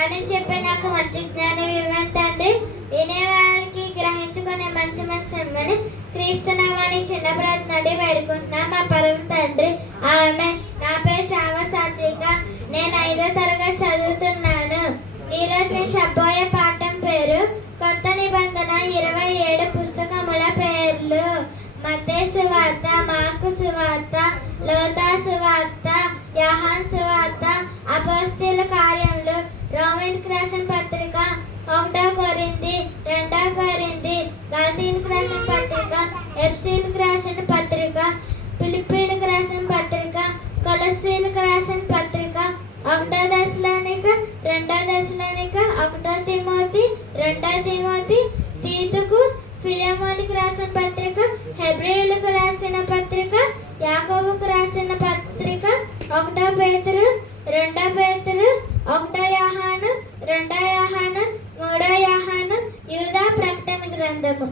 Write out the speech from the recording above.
వాడిని చెప్పే నాకు మంచి జ్ఞానం ఇవ్వండి తండ్రి. వినేవారికి గ్రహించుకునే మంచి మనసు ఇవ్వమని క్రీస్తునామాని చిన్న ప్రార్థనడి వేడుకుంటున్నా మా పరమ తండ్రి. ఆమె. నా పేరు చావ సాత్విక. నేను 5వ తరగతి చదువుతున్నాను. ఈరోజు నేను చెప్పబోయే పాఠం పేరు కొత్త నిబంధన 27 పుస్తకముల పేర్లు. మత్తయి సువార్త, మార్కు సువార్త, లూకా సువార్త, యోహాను సువార్త, అపోస్తలుల కార్యములు, రోమీయులకు రాసిన పత్రిక, 1 కొరింథీ, 2 కొరింథీ, గలతీయులకు రాసిన పత్రిక, ఎఫెసీయులకు రాసిన పత్రిక, ఫిలిప్పీయులకు రాసిన పత్రిక, కొలస్సీయులకు రాసిన పత్రిక, 1 దశలోనిక, 2 దశలోనిక, 1 తిమోతి, 2 తిమోతి, తీతుకు, ఫిలెమోనుకు రాసిన పత్రిక, హెబ్రీయులకు రాసిన పత్రిక, యాకోబుకు రాసిన పత్రిక, 1 పేతురు, 2 పేతురు, 1 యోహాను, 2 యోహాను, 3 యోహాను, యూదా ప్రకటన గ్రంథము.